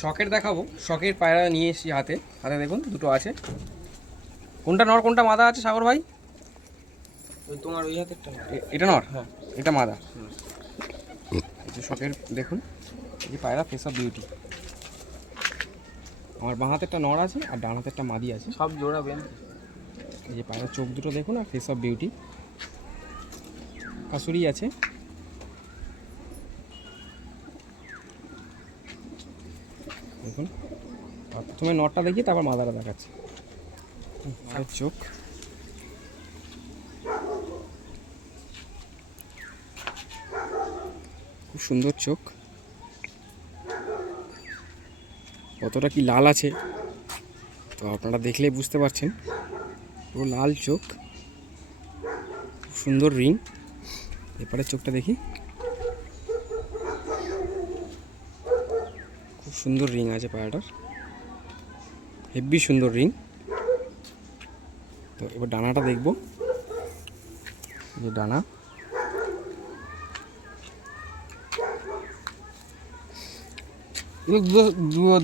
শখের দেখাবো। শখের পায়রা নিয়ে এসেছি হাতে। হাতে দেখুন দুটো আছে। কোনটা নর কোনটা মাদা আছে সাগর ভাই? তোমার ওই হাতেরটা এটা নর? হ্যাঁ। এটা মাদা। শখের দেখুন এই যে পায়রা ফেস অফ বিউটি আমার বাঁ হাতেরটা নর আছে আর ডান হাতেরটা মাদি আছে। সব জোড়াবেন। এই যে পায়রার চোখ দুটো দেখুন আর ফেস অফ বিউটি কাসুরি আছে। দেখুন। আর প্রথমে নটটা দেখি তারপর মাদাটা দেখাচ্ছে। চোখ। খুব সুন্দর চোখ। কতটা কি লাল আছে, তো আপনারা দেখলেই বুঝতে পারছেন। পুরো লাল চোখ। খুব সুন্দর রিং। এপারে চোখটা দেখি। সুন্দর রিং আছে পায়রাটার হেভি সুন্দর রিং। তো এবার ডানাটা দেখব। যে ডানা।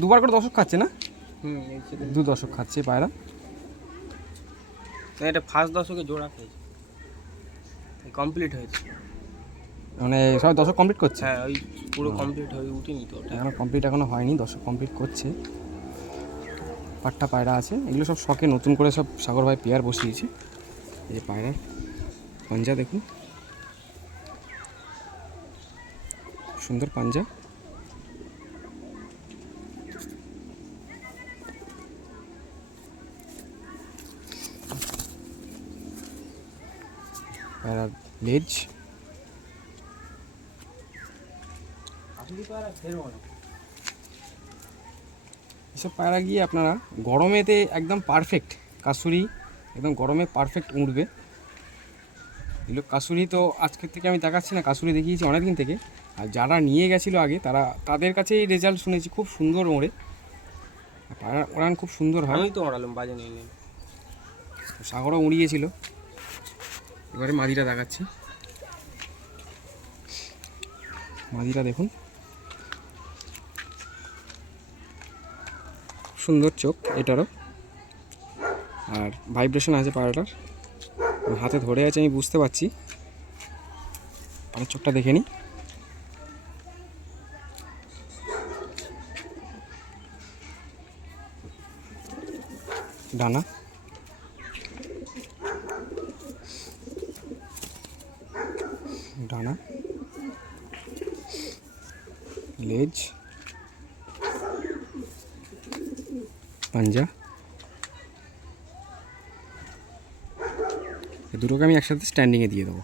দুবার করে দশক খাচ্ছে না? দু দশক খাচ্ছে পায়রা। এটা ফার্স্ট দশকে জোড়া খেয়েছে কমপ্লিট হয়েছে। মানে সবাই দশক কমপ্লিট করছে? হ্যাঁ ওই পুরো কমপ্লিট হয়ে উঠিনি তো এখনও কমপ্লিট এখনও হয়নি দশক কমপ্লিট করছে। পাট্টা পায়রা আছে এগুলো সব শখে নতুন করে সব সাগর ভাই পেয়ার বসিয়েছে। এই যে পায়রার পাঞ্জা দেখুন। সুন্দর পাঞ্জা। পায়রার লেজ আসলে তো আর ফেরবো না এসব পায়রা গিয়ে আপনারা গরমেতে একদম পারফেক্ট কাসুরি একদম গরমে পারফেক্ট উঠবে। এগুলো কাসুরি তো আজকের থেকে আমি দেখাচ্ছি না কাসুরি দেখিয়েছি অনেক দিন থেকে। আর যারা নিয়ে গেছিল আগে তারা তাদের কাছেই রেজাল্ট শুনেছি খুব সুন্দর ওড়ে। পায়রা ওড়ান খুব সুন্দর হয়। আমি তো ওড়ালাম বাজে নিয়ে সাগরও উড়িয়েছিল। এবারে মাদিটা দেখাচ্ছি। মাদিটা দেখুন। সুন্দর চোখ, এটারও। আর ভাইব্রেশন আছে পায়রাটার হাতে ধরে আছে, আমি বুঝতে পারছি। আর চোখটা দেখে নিই ডানা। ডানা। লেজ। পাঞ্জা। দুটোকে আমি একসাথে স্ট্যান্ডিংয়ে দিয়ে দেবো।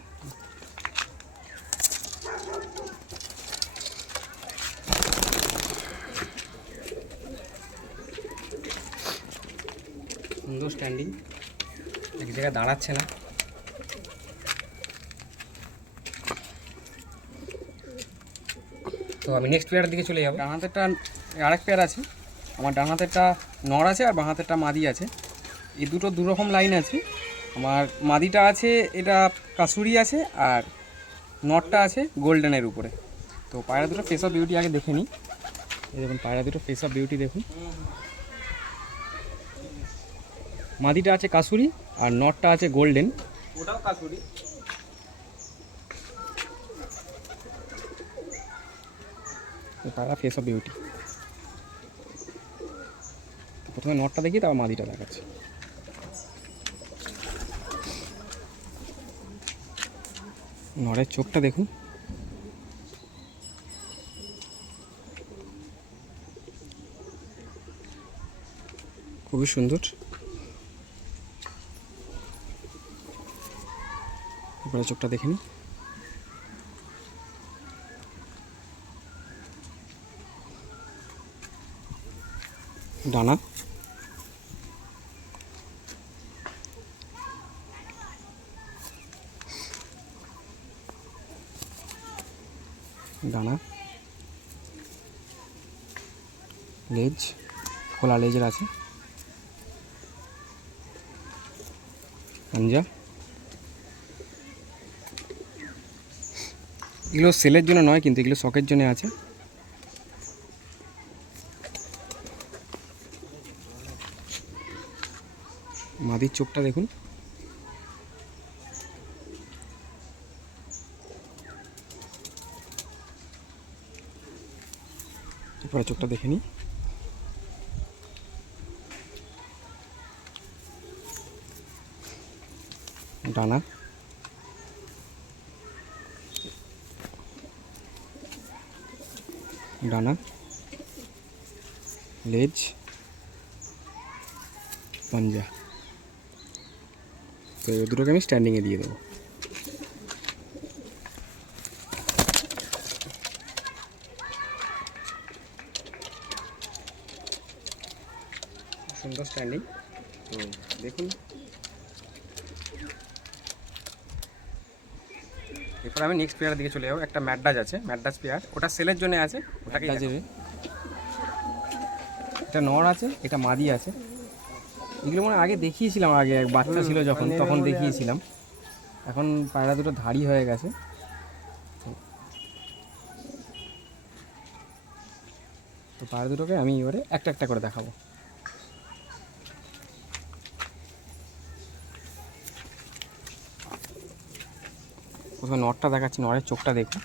সুন্দর স্ট্যান্ডিং এক জায়গায় দাঁড়াচ্ছে না। তো আমি নেক্সট পেয়ারের দিকে চলে যাব। ডান হাতেরটা, আরেক পেয়ার আছে। আমার ডান নর আছে আর বাঁ হাতেরটা মাদি আছে। এই দুটো দু রকম লাইন আছে। আমার মাদিটা আছে এটা কাসুরি আছে আর নটটা আছে গোল্ডেনের উপরে। তো পায়রা দুটো ফেস অফ বিউটি আগে দেখে নিই। এই দেখুন পায়রা দুটো ফেস অফ বিউটি দেখুন। মাদিটা আছে কাসুরি আর নটটা আছে গোল্ডেন। ওটাও কাকুরি তো পায়রা ফেস অফ বিউটি প্রথমে নটটা দেখি, তারপর মাদিটা দেখাচ্ছে। নরের চোখটা দেখুন। খুবই সুন্দর। এবারে চোখটা দেখে ডানা। লেজ খোলা লেজের আছে। পাঞ্জা এগুলো সেলের জন্য নয়, কিন্তু এগুলো শখের জন্য আছে। মাদির চোখটা দেখুন। চোখটা দেখে নিই। ডানা ডানা লেজ পাঞ্জা তো এই দুটোকে আমি স্ট্যান্ডিংয়ে দিয়ে দেবো সুন্দর স্ট্যান্ডিং তো দেখুন এরপর আমি নেক্সট পেয়ারের দিকে চলে যাব। একটা ম্যাডাজ আছে ম্যাডাজ পেয়ার ওটা সেলের জন্য আছে ওটাকে এটা নর আছে এটা মাদি আছে। এগুলো মানে আগে দেখিয়েছিলাম আগে এক বাচ্চা ছিল যখন তখন দেখিয়েছিলাম। এখন পায়রা দুটো ধাড়ি হয়ে গেছে। তো- তো পায়রা দুটোকে আমি এবারে একটা একটা করে দেখাবো। প্রথমে নটটা দেখাচ্ছি, নরের চোখটা দেখুন।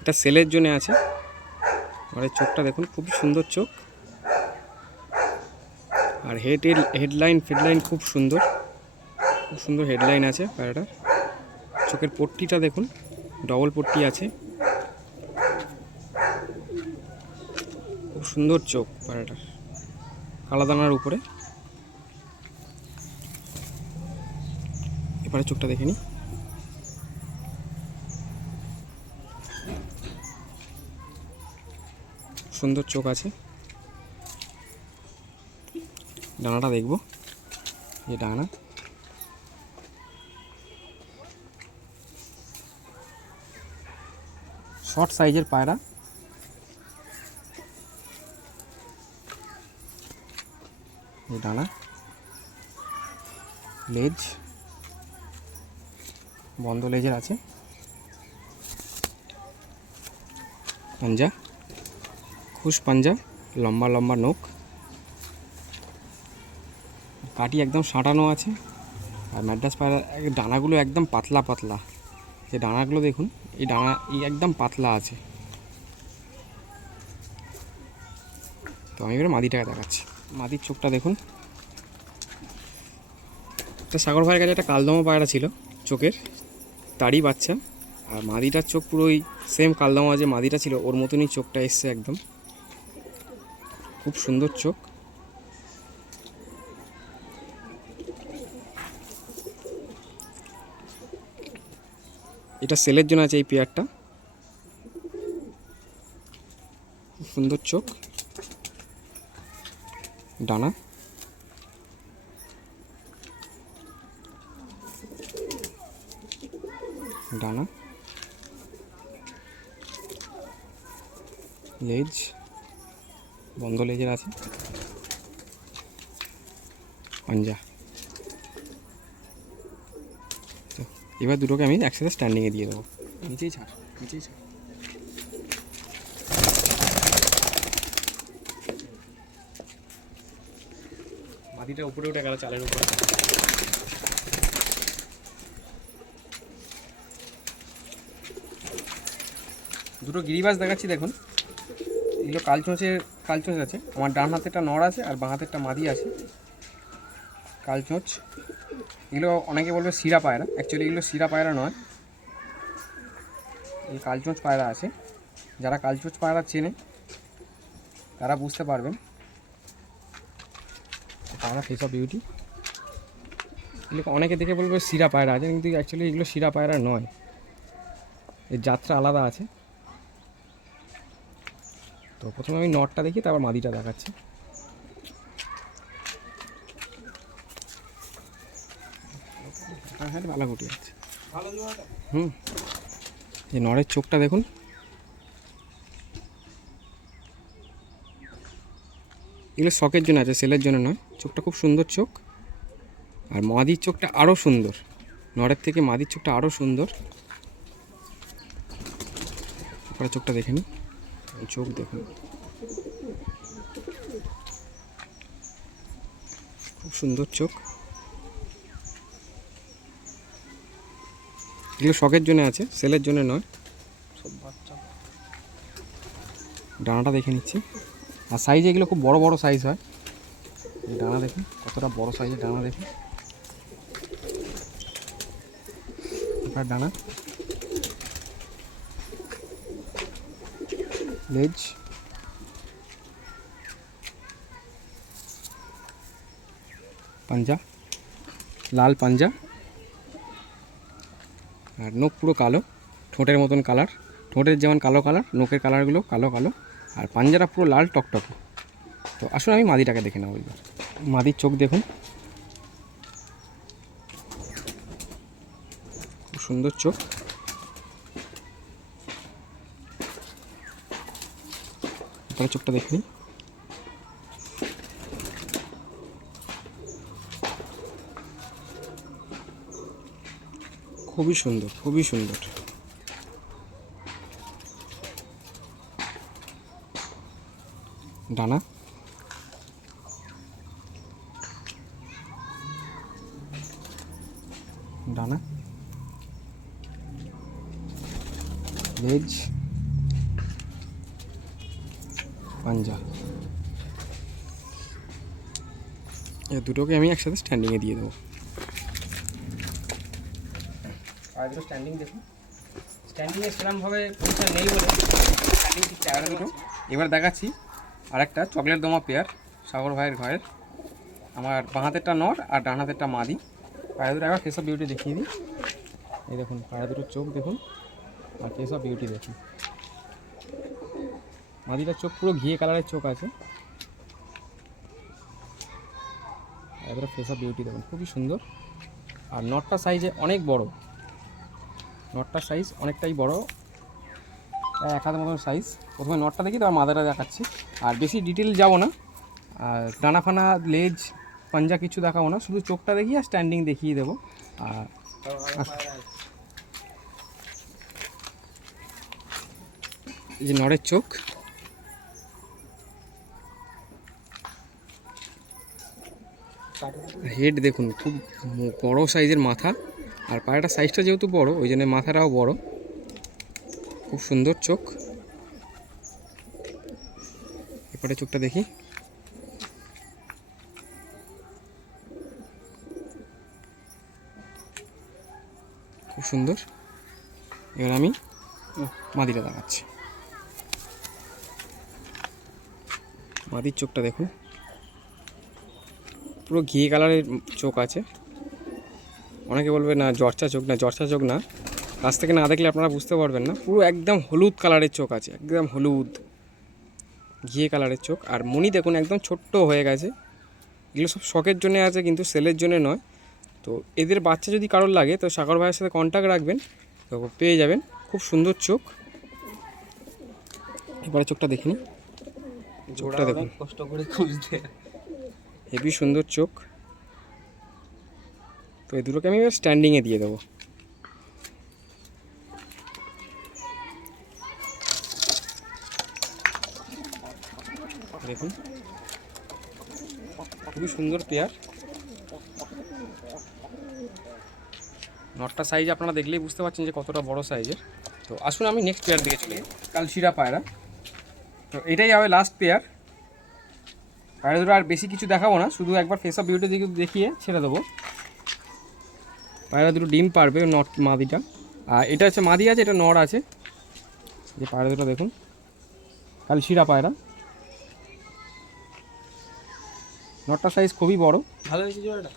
এটা সেলের জন্য আছে। নরের চোখটা দেখুন খুবই সুন্দর চোখ। আর হেড হেডলাইন ফেডলাইন খুব সুন্দর। খুব সুন্দর হেডলাইন আছে প্যারাটার। চোখের পট্টিটা দেখুন ডবল পট্টি আছে। খুব সুন্দর চোখ প্যারাটার কালা দানার উপরে। এবারে চোখটা দেখে নিই। সুন্দর চোখ আছে। ডানাটা দেখব, এই ডানা। শর্ট সাইজের পায়রা। ডানা। লেজ। বন্ধ লেজের আছে। পাঞ্জা, খুশ পাঞ্জা, লম্বা লম্বা নোক কাটি একদম সাঁটানো আছে। আর ম্যাড্রাস পায়রা ডানাগুলো একদম পাতলা পাতলা। যে ডানাগুলো দেখুন, এই ডানা, এই একদম পাতলা আছে। তো আমি এবারে মাদিটাকে দেখাচ্ছি। মাদির চোখটা দেখুন। একটা সাগর ভাইয়ের কাছে একটা কালদমা পায়রা ছিল, চোখের। তারই বাচ্চা। আর মাদিটার চোখ পুরোই সেম কালদামা যে মাদিটা ছিল, ওর মতনই চোখটা এসছে একদম। খুব সুন্দর চোখ। এটা সেলের জন্য আছে এই পেয়ারটা। সুন্দর চোখ। ডানা। লেজ বন্ধ লেজের আছে। পাঞ্জা এবার দুটোকে আমি একসাথে স্ট্যান্ডিংয়ে দিয়ে দেবো। নিচেই ছাড় নিচেই ছাড়। মাটিটা উপরে উঠে গেল চালের উপরে। দুটো গিরিবাজ দেখাচ্ছি দেখুন। এগুলো কালচোঁচের কালচোঁচ আছে। আমার ডান হাতেরটা নড় আছে আর বাঁ হাতেরটা মাদি আছে। কালচোঁচ এগুলো অনেকে বলবে শিরা পায়রা। অ্যাকচুয়ালি এগুলো শিরা পায়রা নয়। এই কালচোঁচ পায়রা আছে। যারা কালচোঁচ পায়রা চেনে, তারা বুঝতে পারবেন। পায়রা ফেস অফ বিউটি এগুলো অনেকে দেখে বলবে শিরা পায়রা আছে, কিন্তু অ্যাকচুয়ালি এগুলো শিরা পায়রা নয়। এর যাত্রা আলাদা আছে। তো প্রথমে আমি নটটা দেখি, তারপর মাদিটা দেখাচ্ছি। হ্যাঁ হ্যাঁ হুম। এই নরের চোখটা দেখুন। এগুলো শখের জন্য আছে, সেলের জন্য নয়। চোখটা খুব সুন্দর চোখ। আর মাদির চোখটা আরও সুন্দর। নরের থেকে মাদির চোখটা আরও সুন্দর। চোখটা দেখে নিই চোখ দেখুন। খুব সুন্দর চোখ। এগুলো শখের জন্য আছে সেলের জন্য নয়। সব বাচ্চা। ডানাটা দেখে নিচ্ছি। আর সাইজ এগুলো খুব বড় বড় সাইজ হয়। এই ডানা দেখুন কতটা বড় সাইজের ডানা দেখুন। ডানা? লেজ পাঞ্জা লাল পাঞ্জা আর নখ পুরো কালো, ঠোঁটের মতন কালার ঠোঁটের যেমন কালো কালার নখের কালারগুলো কালো কালো। আর পাঞ্জারা পুরো লাল টকটকে। তো আসুন আমি মাদিটাকে দেখে নেব এবার মাদির চোখ দেখুন। খুব সুন্দর চোখ। তাহলে চোখটা দেখে নিই। খুবই সুন্দর খুবই সুন্দর। ডানা? পাঞ্জা দুটোকে আমি একসাথে স্ট্যান্ডিংয়ে দিয়ে দেবো। আর দুটো স্ট্যান্ডিং দেখুন স্ট্যান্ডিংয়ে সেরকমভাবে নেই আর এবার দেখাচ্ছি আরেকটা চকলেট দমা পেয়ার সাগর ভাইয়ের ঘরের। আমার বাঁ হাতেরটা নর আর ডান হাতেরটা মাদি। পায়ে দুটো একবার অফ বিউটি দেখিয়ে দিই। এই দেখুন, পায়ে দুটো চোখ দেখুন। আর অফ বিউটি দেখুন। মাদিটার চোখ পুরো ঘিয়ে কালারের চোখ আছে। দুটো ফেস অফ বিউটি দেখুন, খুবই সুন্দর। আর নটটা সাইজে অনেক বড়। নটটার সাইজ অনেকটাই বড়। এক হাতের মতন সাইজ প্রথমে নটটা দেখি, তারপর মাদাটা দেখাচ্ছি। আর বেশি ডিটেল যাব না। আর ডানা ফানা লেজ পাঞ্জা কিছু দেখাবো না। শুধু চোখটা দেখি আর স্ট্যান্ডিং দেখিয়ে দেবো। আর এই যে নড়ের চোখ। হেড দেখুন, খুব বড় সাইজের মাথা। আর পায়ের সাইজটা যেহেতু বড়, ওই জন্য মাথাটাও বড়। খুব সুন্দর চোখ। এরপরে চোখটা দেখি। খুব সুন্দর। এবার আমি মাদিটা দেখাচ্ছি। মাদির চোখটা দেখুন। পুরো ঘি কালারের চোখ আছে। অনেকে বলবে না জর্চা চোখ না জর্চা চোখ না। কাছ থেকে না দেখলে আপনারা বুঝতে পারবেন না। পুরো একদম হলুদ কালারের চোখ আছে একদম হলুদ। ঘিয়ে কালারের চোখ। আর মনি দেখুন একদম ছোট্ট হয়ে গেছে। এগুলো সব শখের জন্য আছে কিন্তু সেলের জন্য নয়। তো এদের বাচ্চা যদি কারোর লাগে তো সাগর ভাইয়ের সাথে কন্ট্যাক্ট রাখবেন। তো পেয়ে যাবেন। খুব সুন্দর চোখ। এবারে চোখটা দেখিনি চোখটা দেখুন। কষ্ট করে খুঁজতে হেভি সুন্দর চোখ। তো এই দুটোকে আমি স্ট্যান্ডিংয়ে দিয়ে দেবো। দেখুন। খুবই সুন্দর পেয়ার নটটা সাইজ আপনারা দেখলেই বুঝতে পারছেন যে কতটা বড় সাইজের তো আসুন আমি নেক্সট পেয়ার দিকে চলে। কালশিরা পায়রা। তো এটাই হবে লাস্ট পেয়ার পায়রা দুটো আর বেশি কিছু দেখাবো না, শুধু একবার ফেস অফ বিউটি দিকে দেখিয়ে ছেড়ে দেবো। পায়রা দুটো ডিম পারবে নট মাদিটা। আর এটা হচ্ছে মাদি আছে, এটা নড় আছে। যে পায়রা দুটো দেখুন কাল শিরা পায়রা। নটটা সাইজ খুবই বড়। ভালো হয়েছে জোড়াটা?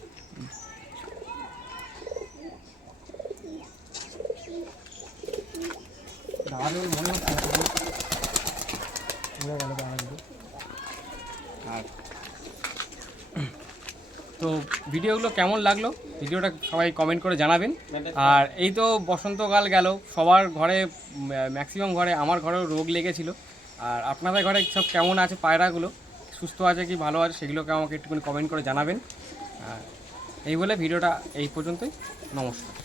আর তো ভিডিওগুলো কেমন লাগল? ভিডিওটা সবাই কমেন্ট করে জানাবেন। আর এই তো বসন্তকাল গেল, সবার ঘরে ম্যাক্সিমাম ঘরে, আমার ঘরেও রোগ লেগেছিল। আর আপনাদের ঘরে সব কেমন আছে পায়রাগুলো? সুস্থ আছে কি ভালো আছে সেগুলোকে আমাকে একটুখানি কমেন্ট করে জানাবেন। আর এই বলে ভিডিওটা এই পর্যন্তই। নমস্কার।